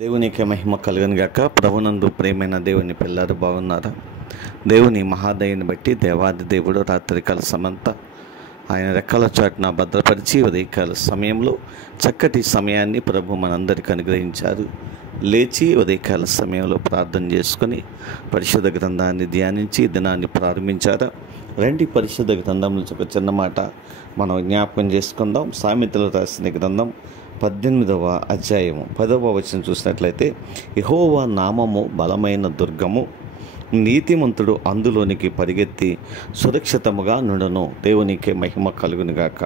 దేవునికి మహిమ కలుగును గాక. ప్రభునందు ప్రేమైన దేవుని పిల్లలు బాగున్నారా? దేవుని మహాదయని బట్టి దేవాది దేవుడు రాత్రికాల సమంతా ఆయన రెక్కల చాటున భద్రపరిచి ఉదయకాల సమయంలో చక్కటి సమయాన్ని ప్రభు మనందరికీ అనుగ్రహించారు. లేచి ఉదయకాల సమయంలో ప్రార్థన చేసుకొని పరిశుద్ధ గ్రంథాన్ని ధ్యానించి దినాన్ని ప్రారంభించారా? రండి, పరిశుద్ధ గ్రంథం నుంచి ఒక చిన్న మాట మనం జ్ఞాపకం చేసుకుందాం. సామెతలు రాసిన గ్రంథం 18వ అధ్యాయము 10వ వచనం చూసినట్లయితే, యెహోవా నామము బలమైన దుర్గము, నీతిమంతుడు అందులోనికి పరిగెత్తి సురక్షితముగా నుండును. దేవునికి మహిమ కలుగునుగాక.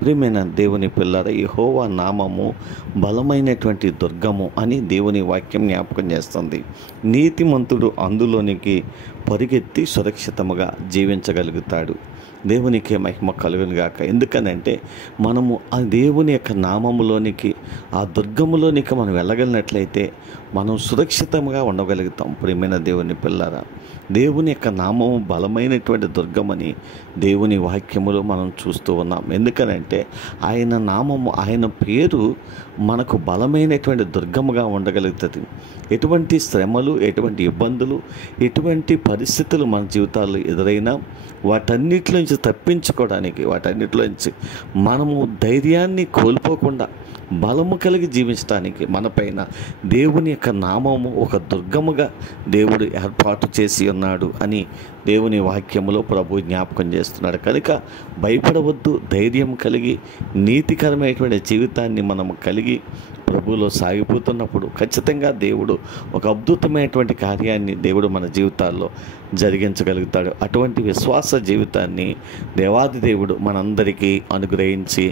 ప్రియమైన దేవుని పిల్లర, యెహోవా నామము బలమైనటువంటి దుర్గము అని దేవుని వాక్యం జ్ఞాపకం చేస్తుంది. నీతిమంతుడు అందులోనికి పరిగెత్తి సురక్షితముగా జీవించగలుగుతాడు. దేవునికి మహిమ కలుగునుగాక. ఎందుకనంటే మనము ఆ దేవుని యొక్క నామములోనికి, ఆ దుర్గములోనికి మనం వెళ్ళగలిగినట్లయితే మనం సురక్షితంగా ఉండగలుగుతాం. ప్రియమైన దేవుని పిల్లరా, దేవుని యొక్క నామము బలమైనటువంటి దుర్గమని దేవుని వాక్యములో మనం చూస్తూ ఉన్నాం. ఎందుకనంటే ఆయన నామము, ఆయన పేరు మనకు బలమైనటువంటి దుర్గముగా ఉండగలుగుతుంది. ఎటువంటి శ్రమలు, ఎటువంటి ఇబ్బందులు, ఎటువంటి పరిస్థితులు మన జీవితాల్లో ఎదురైనా వాటన్నిటి నుంచి తప్పించుకోవడానికి, వాటన్నిటిలో నుంచి మనము ధైర్యాన్ని కోల్పోకుండా బలము కలిగి జీవించడానికి మనపైన దేవుని యొక్క నామము ఒక దుర్గముగా దేవుడు ఏర్పాటు చేసి ఉన్నాడు అని దేవుని వాక్యములో ప్రభు జ్ఞాపకం చేస్తున్నాడు. కనుక భయపడవద్దు, ధైర్యం కలిగి నీతికరమైనటువంటి జీవితాన్ని మనము కలిగి ప్రభువులో సాగిపోతున్నప్పుడు ఖచ్చితంగా దేవుడు ఒక అద్భుతమైనటువంటి కార్యాన్ని దేవుడు మన జీవితాల్లో జరిగించగలుగుతాడు. అటువంటి విశ్వాస జీవితాన్ని దేవాది దేవుడు మనందరికీ అనుగ్రహించి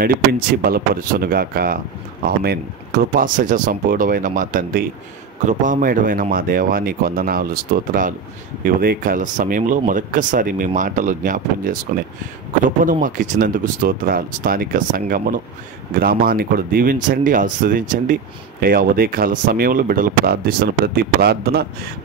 నడిపించి బలపరచునుగాక. ఆమేన్. కృపాసహజ సంపూర్ణమైన మా తండ్రి, కృపామయుడమైన మా దేవా, నీ వందనాలు, స్తోత్రాలు. ఈ ఉదయకాల సమయంలో మరొక్కసారి మీ మాటలు జ్ఞాపకం చేసుకునే కృపను మాకు ఇచ్చినందుకు స్తోత్రాలు. స్థానిక సంఘమును, గ్రామాన్ని కూడా దీవించండి, ఆశీర్వదించండి. అయ్యా, ఉదయకాల సమయంలో బిడ్డలు ప్రార్థిస్తున్న ప్రతి ప్రార్థన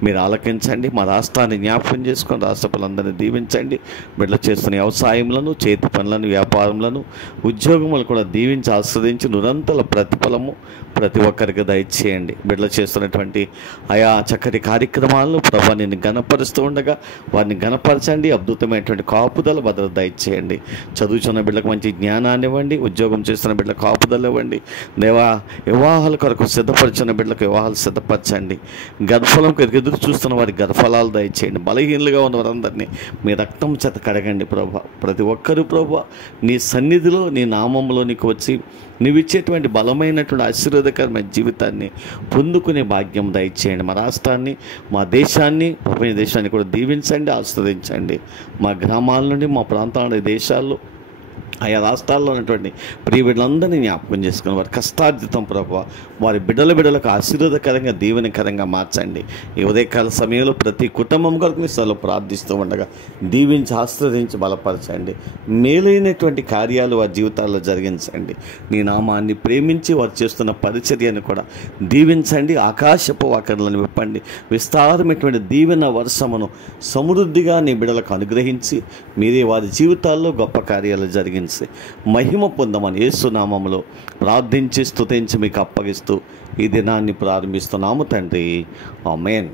మీరు ఆలకించండి. మా రాష్ట్రాన్ని జ్ఞాపకం చేసుకొని రాష్ట్ర పిల్లలందరినీ దీవించండి. బిడ్డలు చేస్తున్న వ్యవసాయములను, చేతి పనులను, వ్యాపారములను, ఉద్యోగములు కూడా దీవించి ఆస్వాదించి నిరంతర ప్రతిఫలము ప్రతి ఒక్కరికి దయచేయండి. బిడ్డలు చేస్తున్నటువంటి ఆయా చక్కటి కార్యక్రమాలను ప్రభు నిన్ను గణపరుస్తూ ఉండగా వారిని గణపరచండి. అద్భుతమైనటువంటి కాపుదల భద్రత దయచేయండి. చదువుతున్న బిడ్డలకు మంచి జ్ఞానాన్ని ఇవ్వండి. ఉద్యోగం చేస్తున్న బిడ్డలకు కాపుదల ఇవ్వండి. దేవా, వివాహాల కొరకు సిద్ధపరిచిన బిడ్డలకు వివాహాలు సిద్ధపరచండి. గర్భఫలం కొరకు ఎదురు చూస్తున్న వారి గర్భఫలాలు దయచేయండి. బలహీనలుగా ఉన్న వారందరినీ మీ రక్తం చేత కడగండి ప్రభు. ప్రతి ఒక్కరూ ప్రభు నీ సన్నిధిలో, నీ నామంలోనికి వచ్చి నీవిచ్చేటువంటి బలమైనటువంటి ఆశీర్వాదకరమైన జీవితాన్ని పొందుకునే భాగ్యం దయచేయండి. మా రాష్ట్రాన్ని, మా దేశాన్ని, ప్రపంచ దేశాన్ని కూడా దీవించండి, ఆస్వాదించండి. మా గ్రామాల నుండి, మా ప్రాంతాల దేశాల్లో, ఆయా రాష్ట్రాల్లో ఉన్నటువంటి ప్రియ బిడ్డలందరినీ జ్ఞాపకం చేసుకుని వారి కష్టార్జితం ప్రభు వారి బిడ్డలకు ఆశీర్వాదకరంగా, దీవెనకరంగా మార్చండి. ఈ ఉదయకాల సమయంలో ప్రతి కుటుంబం కొరకు మీ స్థలంలో ప్రార్థిస్తూ ఉండగా దీవించి, ఆశీర్వదించి బలపరచండి. మేలైనటువంటి కార్యాలు వారి జీవితాల్లో జరిగించండి. నీ నామాన్ని ప్రేమించి వారు చేస్తున్న పరిచర్యను కూడా దీవించండి. ఆకాశపు వాకర్లను విప్పండి. విస్తారమైనటువంటి దీవెన వర్షమును సమృద్ధిగా నీ బిడ్డలకు అనుగ్రహించి మీరే వారి జీవితాల్లో గొప్ప కార్యాలు జరిగించి మహిమ పొందమని యేసు నామములో ప్రార్థించి స్తుతించి మీకు అప్పగిస్తూ ఈ దినాన్ని ప్రారంభిస్తున్నాము తండ్రి. ఆమేన్.